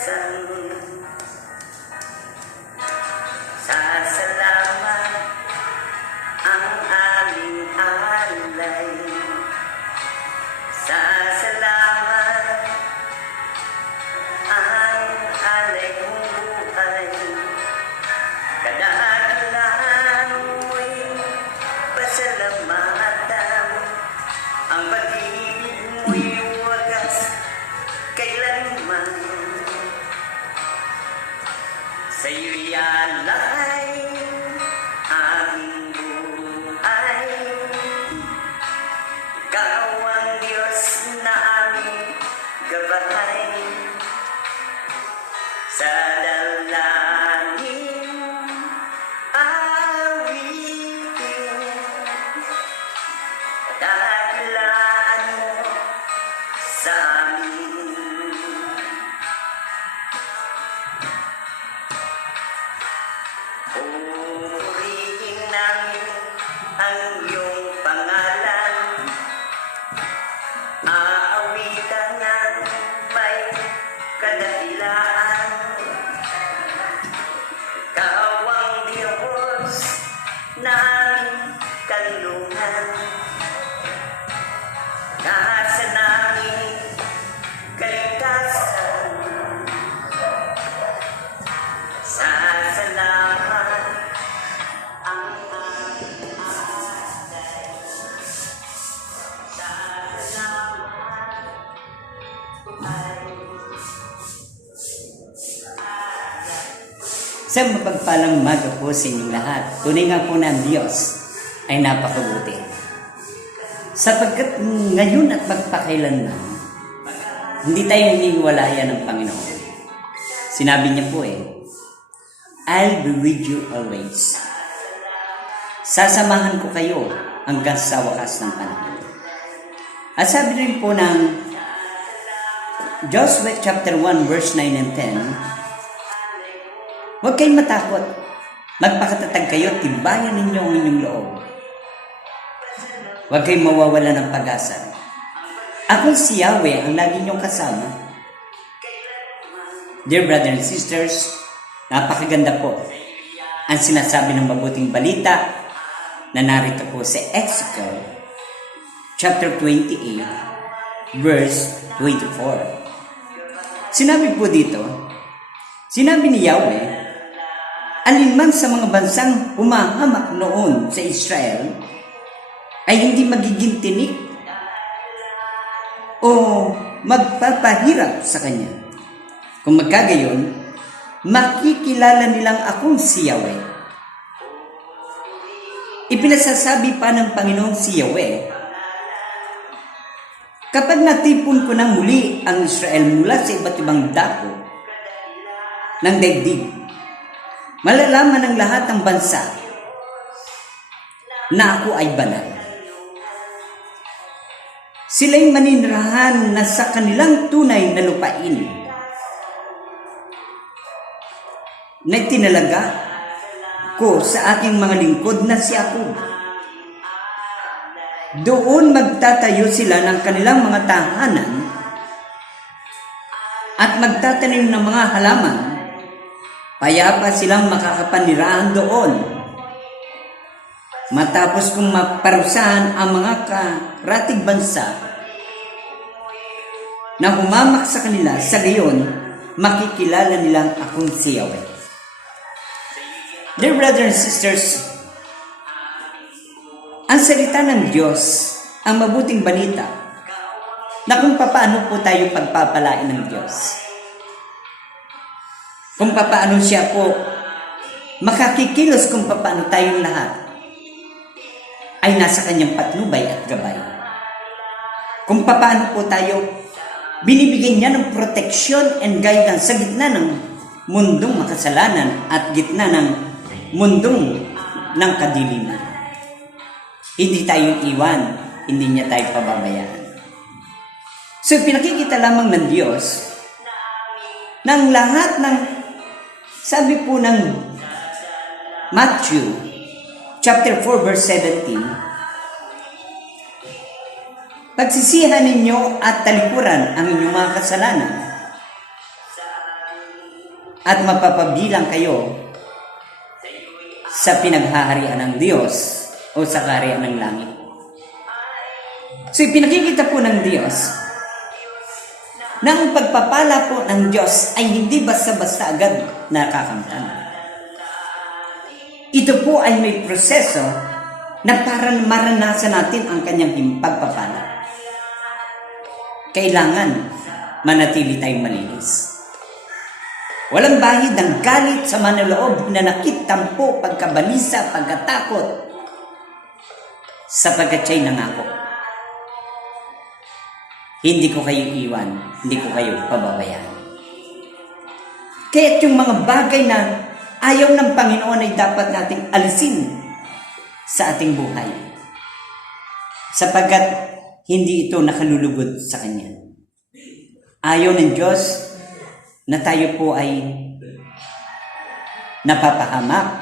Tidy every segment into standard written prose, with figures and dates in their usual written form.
kaligtasan. Sasalamat ang aming alay. Sasalamat ang alay mong buhay. Kadakilaan mo'y pasalamatan. Ang pag-ibig mo'y wagas kailanman. Sa'yo'y alay aming buhay. Ikaw ang Diyos na aming gabay. Sa dalangin awitin, dakilaan mo sa amin. Purihin namin ang iyong pangalan. Aawitan ng may kadahilan. Ikaw ang Diyos na aming kanlungan. Nasa namin kaligtasan. Sasalamat ang aming alay. Sasalamat ay Sa mapagpalang umaga po sa inyong lahat. Tunay nga po na ang Diyos ay napakabuti. Sapagkat ngayon at magpakailanman, hindi tayo hinihiwalayan ng Panginoon. Sinabi niya po I'll be with you always. Sasamahan ko kayo hanggang sa wakas ng panahon. At sabi rin po ng Joshua chapter 1 verse 9 and 10, huwag kayong matakot. Magpakatatag kayo at tibayan ninyo ang inyong loob. Huwag kayong mawawala ng pag-asa. Ako si Yahweh ang lagi niyong kasama. Dear brothers and sisters, napakaganda po ang sinasabi ng mabuting balita na narito po sa Ezekiel chapter 28 verse 24. Sinabi po dito, sinabi ni Yahweh, alinman sa mga bansang humahamak noon sa Israel ay hindi magiging tinik o magpapahirap sa kanya. Kung magkagayon, makikilala nilang akong si Yahweh. Ipinasasabi pa ng Panginoong si Yahweh, kapag natipon ko ng muli ang Israel mula sa iba't ibang dako ng daigdig, malalaman ng lahat ng bansa na ako ay banal. Sila'y maninirahan na sa kanilang tunay na lupain na tinalaga ko sa aking mga lingkod na si Jacob. Doon magtatayo sila ng kanilang mga tahanan at magtatanim ng mga halaman. Payapa silang makakapanirahan doon. Matapos kong maparusahan ang mga karatig bansa na humamak sa kanila, sa gayon, makikilala nilang akong si Yahweh. Dear brothers and sisters, ang salita ng Diyos, ang mabuting balita, na kung paano po tayo pagpapalain ng Diyos. Kung paano siya po makakikilos, kung paano tayong lahat ay nasa kanyang patnubay at gabay. Kung paano po tayo binibigyan niya ng protection and guidance sa gitna ng mundong makasalanan at gitna ng mundong ng kadiliman. Hindi tayo iwan, hindi niya tayo pababayaan. So pinakikita lamang ng Diyos ng lahat ng, sabi po ng Matthew chapter 4 verse 17, pagsisihan ninyo at talikuran ang inyong mga kasalanan at mapapabilang kayo sa pinaghaharian ng Diyos o sa kaharian ng langit. So ipinakikita po ng Diyos na ang pagpapala po ng Diyos ay hindi basta-basta agad nakakamtan. Ito po ay may proseso na para maranasan natin ang kanyang pagpapala. Kailangan manatili tayong malinis. Walang bahid ng galit sa manloob na nakitampo, pagkabalisa, pagkatakot, sapagkat siya'y nangako. Hindi ko kayo iwan, hindi ko kayo pababayaan. Kaya't yung mga bagay na ayaw ng Panginoon ay dapat nating alisin sa ating buhay, sapagkat hindi ito nakalulugod sa Kanya. Ayaw ng Diyos na tayo po ay napapahamak.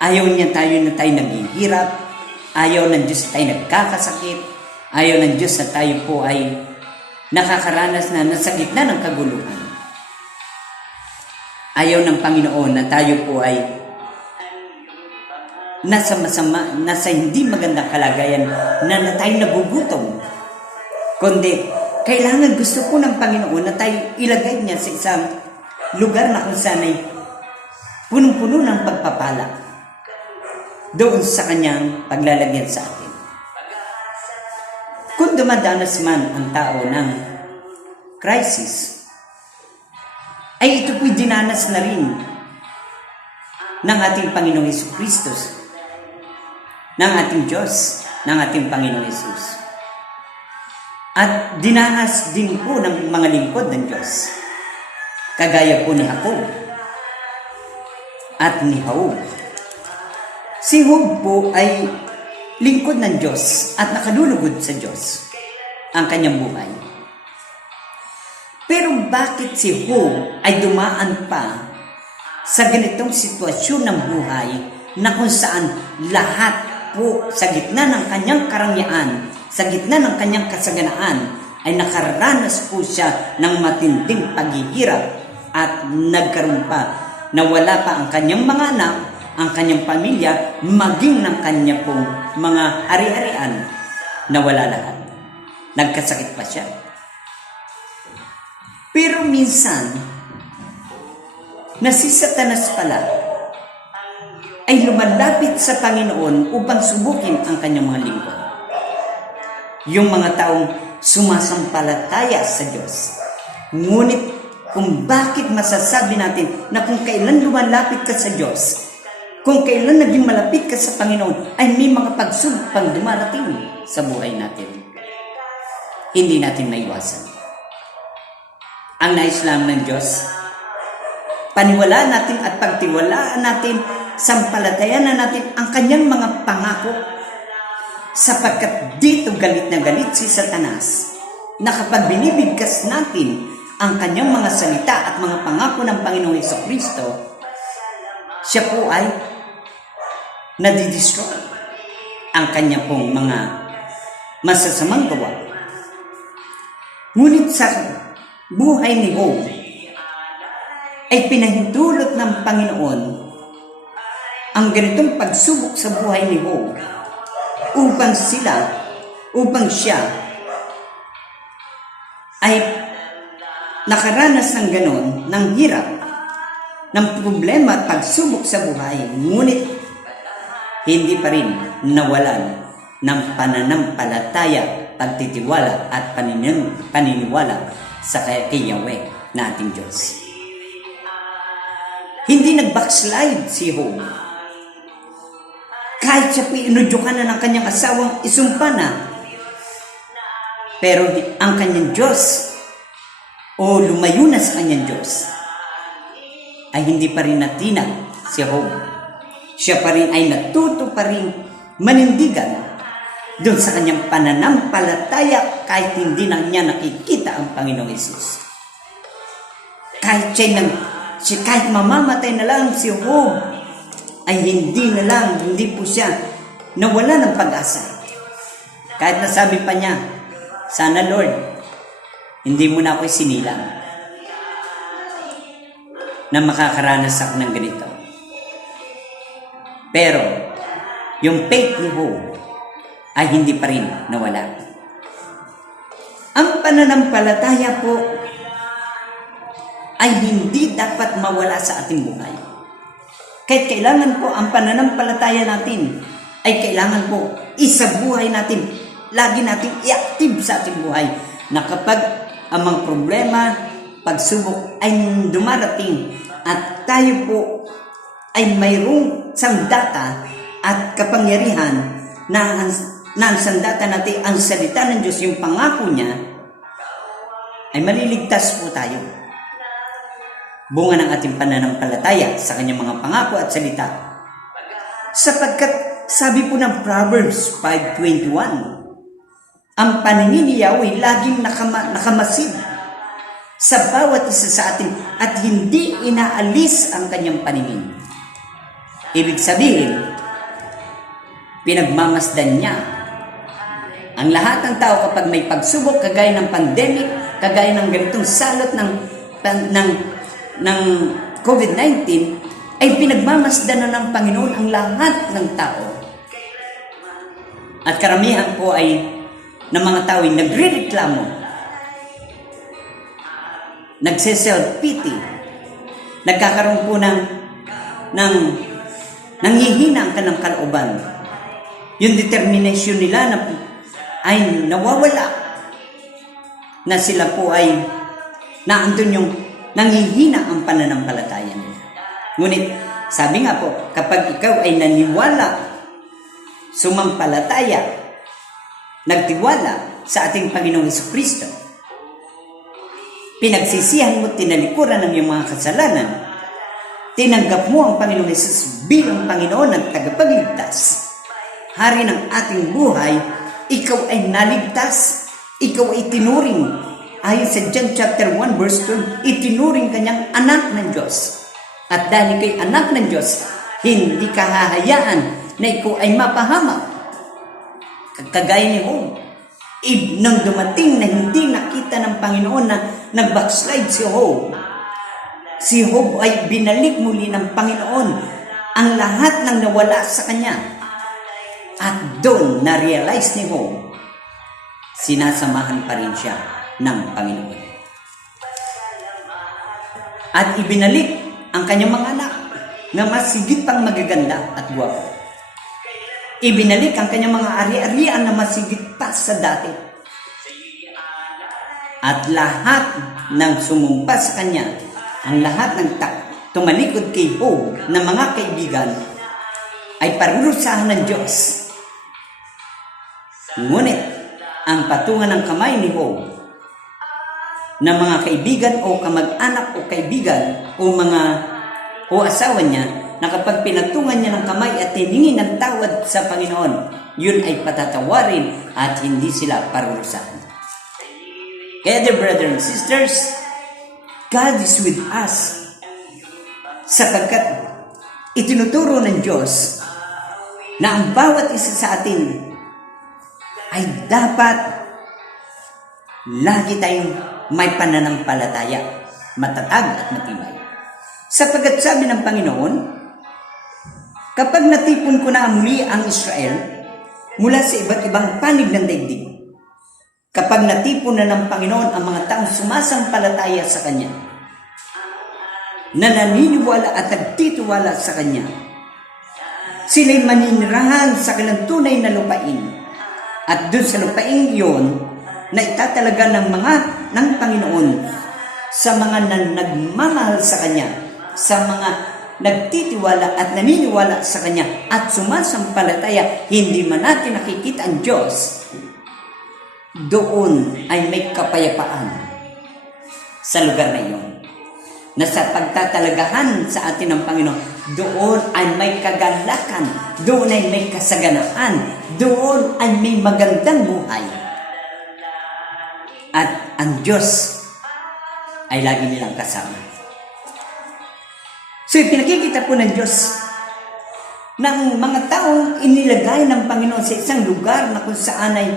Ayaw niya tayo na tayo naghihirap. Ayaw ng Diyos na tayo nagkakasakit. Ayaw ng Diyos na tayo po ay nakakaranas na nasa gitna ng kaguluhan. Ayaw ng Panginoon na tayo po ay nasa masama, nasa hindi magandang kalagayan na tayo nagugutom. Kundi, kailangan gusto po ng Panginoon na tayo ilagay niya sa isang lugar na kung saan ay punong-puno ng pagpapala doon sa kanyang paglalagyan sa atin. Kung dumadanas man ang tao ng crisis, ay ito po'y dinanas na rin ng ating Panginoong Jesucristo, ng ating Diyos, ng ating Panginoong Jesus. At dinanas din po ng mga lingkod ng Diyos, kagaya po ni Jacob at ni Job. Si Job po ay lingkod ng Diyos at nakalulugod sa Diyos ang kanyang buhay. Pero bakit si Job ay dumaan pa sa ganitong sitwasyon ng buhay na kung saan lahat po sa gitna ng kanyang karangyaan, sa gitna ng kanyang kasaganaan, ay nakaranas po siya ng matinding paghihirap at nagkaroon pa na wala pa ang kanyang mga anak, ang kanyang pamilya, maging ng kanya pong mga ari-arian na wala lahat. Nagkasakit pa siya. Pero minsan, na si Satanas pala ay lumalapit sa Panginoon upang subukin ang kanyang mga lingkod. Yung mga taong sumasampalataya sa Diyos. Ngunit kung bakit masasabi natin na kung kailan lumalapit ka sa Diyos, kung kailan naging malapit ka sa Panginoon, ay may mga pagsubok pang dumarating sa buhay natin. Hindi natin maiwasan. Ang nais lang ng Diyos, paniwalaan natin at pagtiwalaan natin, sampalatayan na natin ang kanyang mga pangako, sapagkat dito galit na galit si Satanas na kapag binibigkas natin ang kanyang mga salita at mga pangako ng Panginoong Jesucristo, siya po ay nadidestroy ang kanya pong mga masasamang gawa. Ngunit sa buhay ni Job ay pinahintulot ng Panginoon ang ganitong pagsubok sa buhay ni Job upang siya ay nakaranas ng ganon, ng hirap, ng problema at pagsubok sa buhay, ngunit hindi pa rin nawalan ng pananampalataya, pagtitiwala at paniniwala sa kay Yahweh na ating Diyos. Hindi nag-backslide si Job. Kahit siya inudyukan na ng kanyang asawang isumpa na, pero ang kanyang Diyos o lumayo na sa kanyang Diyos ay hindi pa rin natinag si Job. Siya pa rin ay natuto pa rin manindigan doon sa kanyang pananampalataya kahit hindi na niya nakikita ang Panginoong Hesus. Kahit mamamatay na lang si Job, ay hindi po siya nawala ng pag-asa. Kahit nasabi pa niya, sana Lord, hindi mo na ako sinilang. na makakaranas ako ng ganito. Pero, yung faith ni Job ay hindi pa rin nawala. Ang pananampalataya po ay hindi dapat mawala sa ating buhay. Kahit kailangan po ang pananampalataya natin ay kailangan po isabuhay natin. Lagi natin i-active sa ating buhay na kapag ang mga problema, pagsubok ay dumarating at tayo po ay mayroong sandata at kapangyarihan na ang sandata natin, ang salita ng Diyos, yung pangako niya, ay maliligtas po tayo. Bunga ng ating pananampalataya sa kanyang mga pangako at salita. Sapagkat sabi po ng Proverbs 5:21, ang paningin ni Yahweh laging nakamasid sa bawat isa sa atin at hindi inaalis ang kanyang paningin. Ibig sabihin, pinagmamasdan niya ang lahat ng tao kapag may pagsubok, kagaya ng pandemic, kagaya ng ganitong salot ng COVID-19, ay pinagmamasdan na ng Panginoon ang lahat ng tao. At karamihan po ay ng mga tao ay nagre-reklamo, nagse-self-pity, nagkakaroon po ng nanghihina ang kanilang kalooban. Yung determination nila ay nawawala, na sila po ay naandun yung nanghihina ang pananampalataya nila. Ngunit, sabi nga po, kapag ikaw ay naniwala, sumampalataya, nagtiwala sa ating Panginoong Jesucristo, pinagsisihan mo, tinalikuran ng iyong mga kasalanan, tinanggap mo ang Panginoong Jesus bilang Panginoon at tagapagligtas, hari ng ating buhay, ikaw ay naligtas, ikaw ay tinuring. Ayon sa John chapter 1 verse 2, itinuring kanyang anak ng Diyos. At dahil kay anak ng Diyos, hindi ka hahayaan na ikaw ay mapahamak. Kagaya ni Job, nang dumating na hindi nakita ng Panginoon na nag-backslide si Job ay binalik muli ng Panginoon ang lahat ng nawala sa kanya. At doon na-realize ni Job, sinasamahan pa rin siya ng Panginoon. At ibinalik ang kanyang mga anak na mas higit pang magaganda at gwapo. Ibinalik ang kanyang mga ari-arian na mas higit pa sa dati. At lahat ng sumumpa sa kanya, ang lahat ng tumalikod kay Job na mga kaibigan, ay parurusahan ng Diyos. Ngunit, ang patungan ng kamay ni Job na mga kaibigan o kamag-anak o kaibigan o asawa niya, na kapag pinatungan niya ng kamay at hiningi ng tawad sa Panginoon, yun ay patatawarin at hindi sila parurusahan. Kaya dear brothers and sisters, God is with us sapagkat itinuturo ng Diyos na ang bawat isa sa atin ay dapat lagi tayong may pananampalataya, matatag at matibay. Sapagkat sabi ng Panginoon, kapag natipon ko na muli ang Israel mula sa iba't ibang panig ng daigdig, kapag natipon na ng Panginoon ang mga taong sumasampalataya sa Kanya, na naniniwala at nagtitiwala sa Kanya, sila'y maninirahan sa kanilang tunay na lupain. At doon sa lupain iyon, na itatalaga ng Panginoon sa mga nagmamahal sa Kanya, sa mga nagtitiwala at naniniwala sa Kanya at sumasampalataya, hindi man natin nakikita ang Diyos, doon ay may kapayapaan sa lugar na iyon. Na sa pagtatalagahan sa atin ng Panginoon, doon ay may kagalakan, doon ay may kasaganaan, doon ay may magandang buhay. At ang Diyos ay lagi nilang kasama. So, pinakikita po ng Diyos ng mga taong inilagay ng Panginoon sa isang lugar na kung saan ay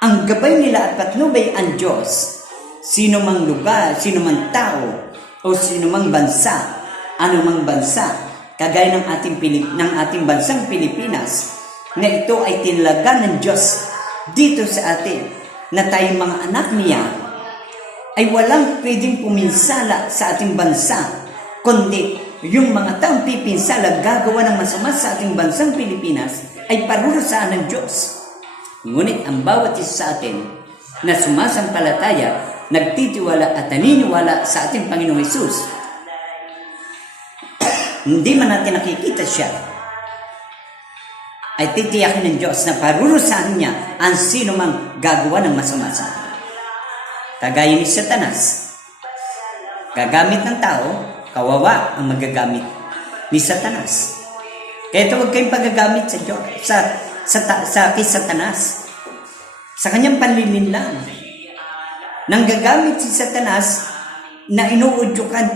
ang gabay nila at patnubay ang Diyos. Sino mang lugar, sino mang tao, o o sinumang bansa, anumang bansa, kagaya ng ating bansang Pilipinas, na ito ay tinalaga ng Diyos dito sa atin, na tayong mga anak niya ay walang pwedeng puminsala sa ating bansa, kundi yung mga taong pipinsala gagawa ng masama sa ating bansang Pilipinas ay parurusahan ng Diyos. Ngunit ang bawat isa sa atin na sumasampalataya, nagtitiwala at naniniwala sa ating Panginoong Hesus, hindi man natin nakikita siya, ay titiyakin ng Diyos na parurusahan niya ang sino mang gagawa ng masama sa atin. Kagaya ni Satanas, gagamit ng tao, kawawa ang magagamit ni Satanas. Kaya huwag kayong pagagamit sa Diyos, sa kay Satanas, sa kanyang panlilinlang. Nang gagamit si Satanas na inuudyokan,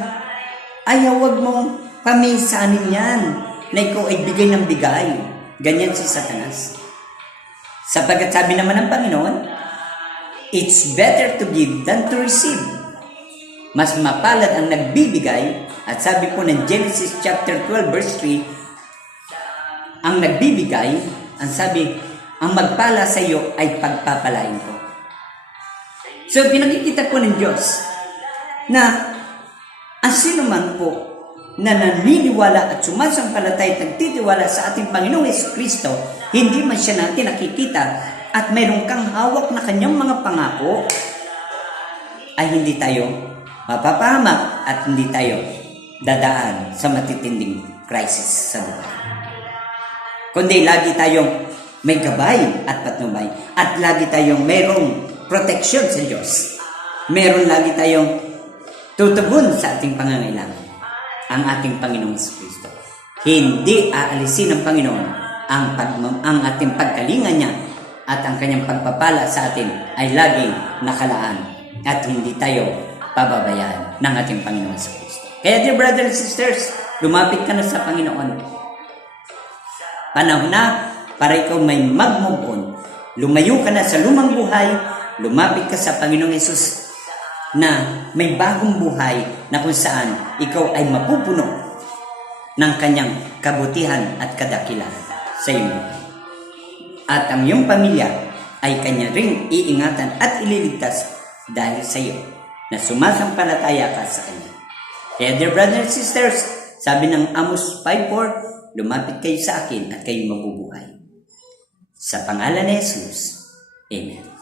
ay huwag mong paminsanin yan na ikaw ay bigay ng bigay. Ganyan si Satanas. Sapagkat sabi naman ng Panginoon, it's better to give than to receive. Mas mapalad ang nagbibigay, at sabi po ng Genesis chapter 12 verse 3, ang nagbibigay, ang sabi, ang magpala sa iyo ay pagpapalain ko. So, pinakikita po ng Diyos na ang sino man po na naniniwala at sumasampalatay at nagtitiwala sa ating Panginoong Jesucristo, hindi man siya natin nakikita at mayroon kang hawak na kanyang mga pangako, ay hindi tayo mapapahamak at hindi tayo dadaan sa matitinding crisis sa buhay. Kundi lagi tayong may gabay at patnubay at lagi tayong mayroong proteksyon sa Diyos. Meron lagi tayong tutugon sa ating pangangailangan, ang ating Panginoong Jesucristo. Hindi aalisin ng Panginoon ang ating pagkalinga niya at ang kanyang pagpapala sa atin ay laging nakalaan at hindi tayo pababayaan ng ating Panginoong Jesucristo. Kaya dear brothers and sisters, lumapit ka na sa Panginoon. Panahon na para ikaw may mag-move on. Lumayo ka na sa lumang buhay. Lumapit ka sa Panginoong Hesus na may bagong buhay na kung saan ikaw ay mapupuno ng kanyang kabutihan at kadakilan sa iyo. At ang iyong pamilya ay kanya ring iingatan at ililigtas dahil sa iyo na sumasampalataya ka sa kanya. Kaya dear brothers and sisters, sabi ng Amos 5:4, lumapit kayo sa akin at kayo mabubuhay. Sa pangalan ni Jesus, Amen.